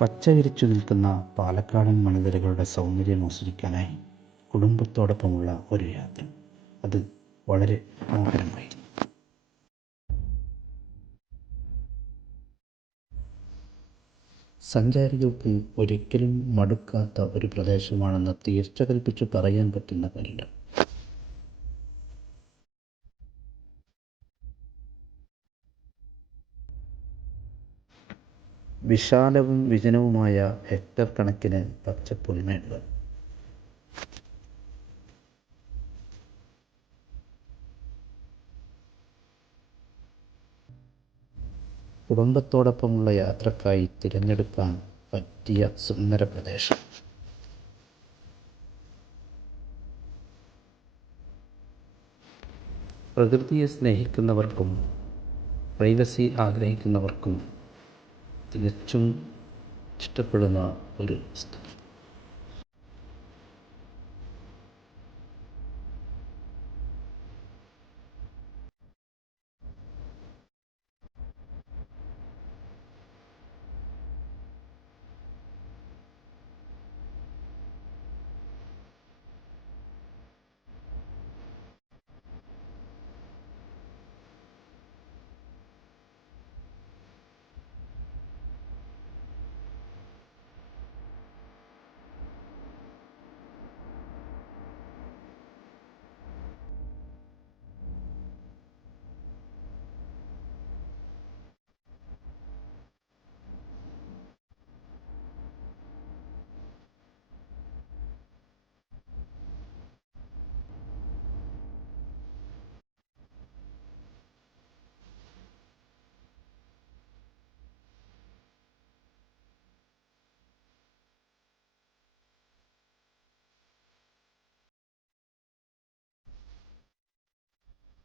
പച്ച വിരിച്ചു നിൽക്കുന്ന പാലക്കാടൻ മലനിരകളുടെ സൗന്ദര്യം ആസ്വദിക്കാനായി കുടുംബത്തോടൊപ്പമുള്ള ഒരു യാത്ര. അത് വളരെ മനോഹരമായിരുന്നു സഞ്ചാരികൾക്ക് ഒരിക്കലും മടുക്കാത്ത ഒരു പ്രദേശമാണെന്ന് തീർച്ച കൽപ്പിച്ച് പറയാൻ പറ്റുന്ന കാര്യമില്ല വിശാലവും വിജനവുമായ ഹെക്ടർ കണക്കിന് പച്ചപ്പുൽമേടുകൾ. കുടുംബത്തോടൊപ്പമുള്ള യാത്രക്കായി തിരഞ്ഞെടുക്കാൻ പറ്റിയ സുന്ദര പ്രദേശം. പ്രകൃതിയെ സ്നേഹിക്കുന്നവർക്കും പ്രൈവസി ആഗ്രഹിക്കുന്നവർക്കും തികച്ചും ഇഷ്ടപ്പെടുന്ന ഒരു